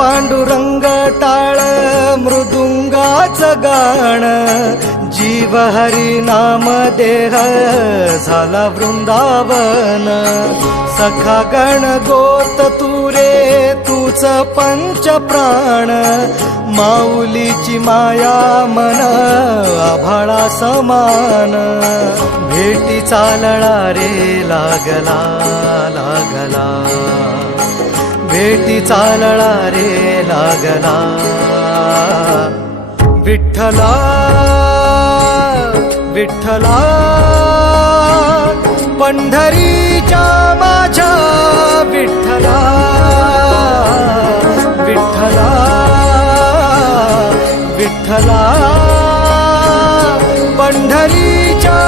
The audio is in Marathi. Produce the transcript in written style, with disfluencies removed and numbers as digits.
पांडुरंग टाळ मृदुंगाचं गाण, जीव हरी नाम देह झाला वृंदावन. सखा गण गोत तुरे तूच पंच प्राण, माऊलीची माया मन आभाळा समान. भेटी चालळा रे लागला लागला, भेटी चालळा रे लागला. विठ्ठला विठ्ठला पंढरीच्या माझ्या विठ्ठला, विठ्ठला विठ्ठला पंढरीच्या